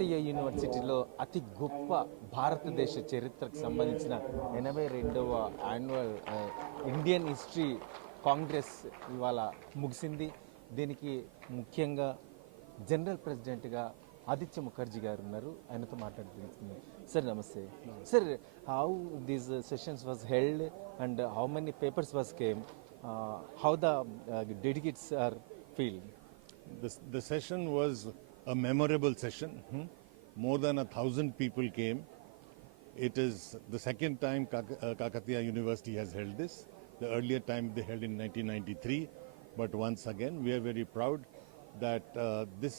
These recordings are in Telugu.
కాకతీయ యూనివర్సిటీలో అతి గొప్ప భారతదేశ చరిత్రకు సంబంధించిన 82వ యాన్యువల్ ఇండియన్ హిస్టరీ కాంగ్రెస్ ఇవాళ ముగిసింది. దీనికి ముఖ్యంగా జనరల్ ప్రెసిడెంట్గా ఆదిత్య ముఖర్జీ గారు ఉన్నారు. ఆయనతో మాట్లాడుతుంది. సార్ నమస్తే. Sir, how these sessions was held and how many papers was came, how the dedicates are feel? The session was a memorable session. More than 1,000 people came. It is the second time Kakatiya University has held this. The earlier time they held in 1993. But once again, we are very proud that this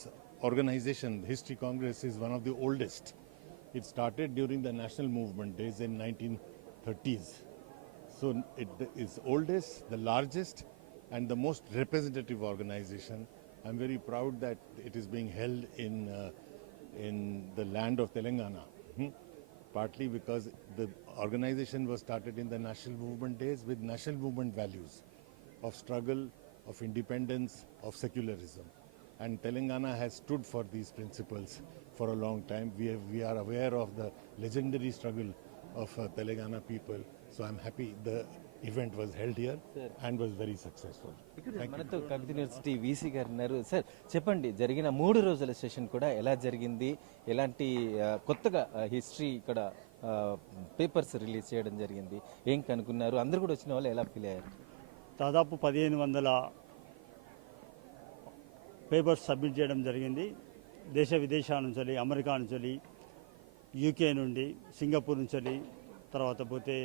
organization, History Congress, is one of the oldest. It started during the national movement days in 1930s. So it is oldest, the largest, and the most representative organization. I'm very proud that it is being held in the land of Telangana, partly because the organization was started in the national movement days with national movement values of struggle, of independence, of secularism. And Telangana has stood for these principles for a long time. We are aware of the legendary struggle of Telangana people. So I'm happy the event was held here and was very successful. మనతో కాకతీయ యూనివర్సిటీ వీసీ గారు ఉన్నారు. సార్ చెప్పండి, జరిగిన 3 రోజుల సెషన్ కూడా ఎలా జరిగింది, ఎలాంటి కొత్తగా హిస్టరీ ఇక్కడ పేపర్స్ రిలీజ్ చేయడం జరిగింది, ఏం కనుక్కున్నారు, అందరు కూడా వచ్చిన వాళ్ళు ఎలా ఫీల్ అయ్యారు? దాదాపు 1500 పేపర్స్ సబ్మిట్ చేయడం జరిగింది. దేశ విదేశాల నుంచి, అమెరికా నుంచి, యూకే నుండి, సింగపూర్ నుంచి, తర్వాత పోతే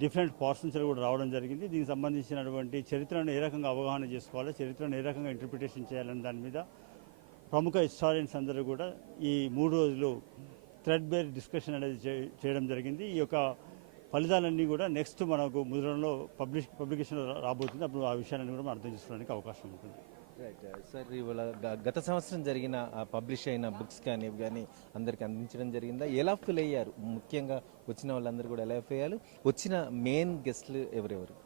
డిఫరెంట్ పార్ట్స్ నుంచి కూడా రావడం జరిగింది. దీనికి సంబంధించినటువంటి చరిత్రను ఏ రకంగా అవగాహన చేసుకోవాలి, చరిత్రను ఏ రకంగా ఇంటర్ప్రిటేషన్ చేయాలని దాని మీద ప్రముఖ హిస్టారియన్స్ అందరూ కూడా ఈ 3 రోజులు థ్రెడ్ బేర్ డిస్కషన్ అనేది చేయడం జరిగింది. ఈ యొక్క ఫలితాలన్నీ కూడా నెక్స్ట్ మనకు ముద్రణలో పబ్లికేషన్ రాబోతుంది. అప్పుడు ఆ విషయాన్ని కూడా మనం అర్థం చేసుకోవడానికి అవకాశం ఉంటుంది. రైట్ సార్, ఇవాళ గత సంవత్సరం జరిగిన పబ్లిష్ అయిన బుక్స్ కానీ ఇవి కానీ అందరికి అందించడం జరిగిందా? ఎలా ఫీల్ అయ్యారు? ముఖ్యంగా వచ్చిన వాళ్ళందరూ కూడా ఎలా ఫీల్ అయ్యారు? వచ్చిన మెయిన్ గెస్ట్లు ఎవరెవరు?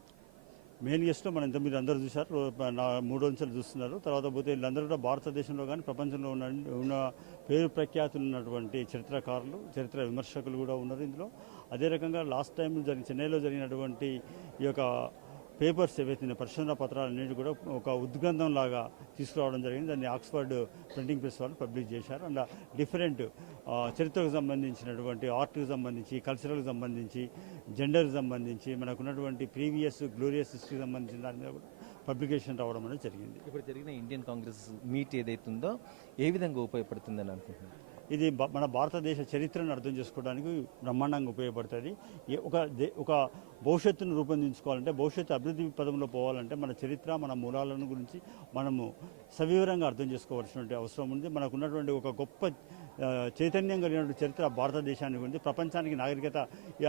మెయిన్ గెస్ట్లో మనం ఇంత మీరు అందరూ చూశారు, 3 రోజులు చూస్తున్నారు. తర్వాత పోతే వీళ్ళందరూ కూడా భారతదేశంలో కానీ ప్రపంచంలో ఉన్న పేరు ప్రఖ్యాతులు ఉన్నటువంటి చరిత్రకారులు, చరిత్ర విమర్శకులు కూడా ఉన్నారు ఇందులో. అదే రకంగా లాస్ట్ టైం చెన్నైలో జరిగినటువంటి ఈ యొక్క పేపర్స్ ఏవైతే పరిశోధన పత్రాలన్నింటి కూడా ఒక ఉద్గ్రంథం లాగా తీసుకురావడం జరిగింది. దాన్ని ఆక్స్ఫర్డ్ ప్రింటింగ్ ప్రెస్ వాళ్ళు పబ్లిష్ చేశారు. అండ్ డిఫరెంట్ చరిత్రకు సంబంధించినటువంటి, ఆర్ట్కి సంబంధించి, కల్చరల్కి సంబంధించి, జెండర్కి సంబంధించి, మనకున్నటువంటి ప్రీవియస్ గ్లోరియస్ హిస్టరీకి సంబంధించిన దాని మీద కూడా పబ్లికేషన్ రావడం అనేది జరిగింది. ఇప్పుడు జరిగిన ఇండియన్ కాంగ్రెస్ మీట్ ఏదైతుందో ఏ విధంగా ఉపయోగపడుతుందని అనుకుంటున్నాను? ఇది మన భారతదేశ చరిత్రను అర్థం చేసుకోవడానికి బ్రహ్మాండంగా ఉపయోగపడుతుంది. ఒక భవిష్యత్తును రూపొందించుకోవాలంటే, భవిష్యత్తు అభివృద్ధి పదంలో పోవాలంటే మన చరిత్ర, మన మూలాలను గురించి మనము సవివరంగా అర్థం చేసుకోవాల్సినటువంటి అవసరం ఉంది. మనకు ఉన్నటువంటి ఒక గొప్ప చైతన్యం కలిగినటువంటి చరిత్ర భారతదేశానికి ఉంది. ప్రపంచానికి నాగరికత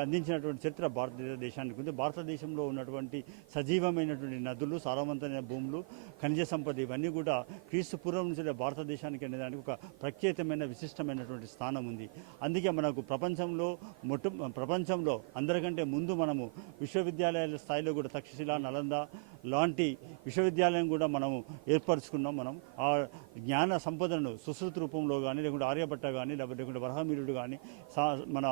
అందించినటువంటి చరిత్ర భారతదేశానికి ఉంది. భారతదేశంలో ఉన్నటువంటి సజీవమైనటువంటి నదులు, సారవంతమైన భూములు, ఖనిజ సంపద ఇవన్నీ కూడా క్రీస్తు పూర్వం నుంచి భారతదేశానికి అనేదానికి ఒక ప్రత్యేకమైన విశిష్టమైనటువంటి స్థానం ఉంది. అందుకే మనకు ప్రపంచంలో అందరికంటే ముందు మనము విశ్వవిద్యాలయాల స్థాయిలో కూడా తక్షశిల, నలంద లాంటి విశ్వవిద్యాలయం కూడా మనము ఏర్పరచుకున్నాం. మనం ఆ జ్ఞాన సంపదను సుశ్రుత రూపంలో కానీ, లేకుంటే ఆర్యభట్ట కానీ, లేకుంటే వరహమీరుడు కానీ, మన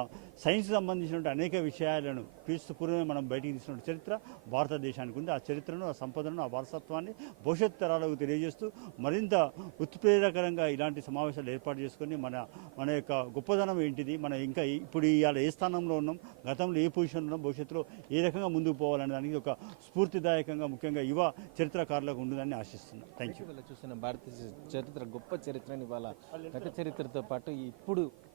సైన్స్ సంబంధించినటువంటి అనేక విషయాలను క్రీస్తు పూర్వమే మనం బయటికి తీసిన చరిత్ర భారతదేశానికి ఉంది. ఆ చరిత్రను, ఆ సంపదను, ఆ వారసత్వాన్ని భవిష్యత్ తరాలకు తెలియజేస్తూ మరింత ఉత్ప్రేరకరంగా ఇలాంటి సమావేశాలు ఏర్పాటు చేసుకొని మన యొక్క గొప్పదనం ఏంటిది, మన ఇంకా ఇప్పుడు ఇవాళ ఏ స్థానంలో ఉన్నాం, గతంలో ఏ పొజిషన్లో ఉన్నాం, భవిష్యత్తులో ఏ రకంగా ముందుకు పోవాలనే దానికి ఒక స్ఫూర్తిదాయకంగా ముఖ్యంగా యువ చరిత్రకారులకు ఉంటుందని ఆశిస్తున్నాం. Thank you. చూసిన భారతదేశ చరిత్ర, గొప్ప చరిత్రని ఇవాళ గత చరిత్రతో పాటు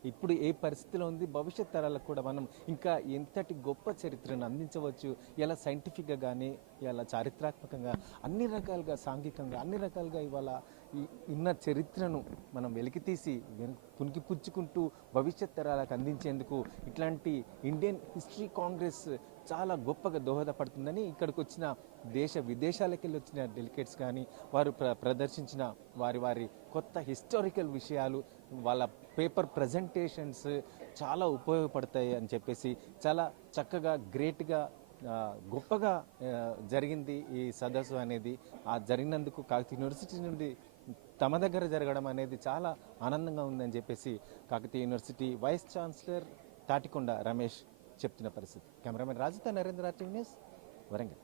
ఇప్పుడు ఏ పరిస్థితిలో ఉంది, భవిష్యత్ తరాలకు కూడా మనం ఇంకా ఎంతటి గొప్ప చరిత్రను అందించవచ్చు, ఇలా సైంటిఫిక్గా కానీ, ఇలా చారిత్రాత్మకంగా, అన్ని రకాలుగా, సాంఘికంగా అన్ని రకాలుగా ఇవాళ ఉన్న చరిత్రను మనం వెలికితీసి పుణికిపుచ్చుకుంటూ భవిష్యత్ తరాలకు అందించేందుకు ఇట్లాంటి ఇండియన్ హిస్టరీ కాంగ్రెస్ చాలా గొప్పగా దోహదపడుతుందని ఇక్కడికి వచ్చిన దేశ విదేశాలకి వెళ్ళి వచ్చిన డెలికేట్స్ కానీ వారు ప్రదర్శించిన వారి కొత్త హిస్టారికల్ విషయాలు, వాళ్ళ పేపర్ ప్రజెంటేషన్స్ చాలా ఉపయోగపడతాయి అని చెప్పేసి చాలా చక్కగా, గ్రేట్గా, గొప్పగా జరిగింది ఈ సదస్సు అనేది. ఆ జరిగినందుకు కాకతీయ యూనివర్సిటీ నుండి తమ దగ్గర జరగడం అనేది చాలా ఆనందంగా ఉందని చెప్పేసి Kakatiya university vice chancellor Tatikonda Ramesh చెప్తున్న పరిస్థితి. కెమెరామెన్ రాజుతో నరేంద్ర టీవీ న్యూస్, వరంగల్.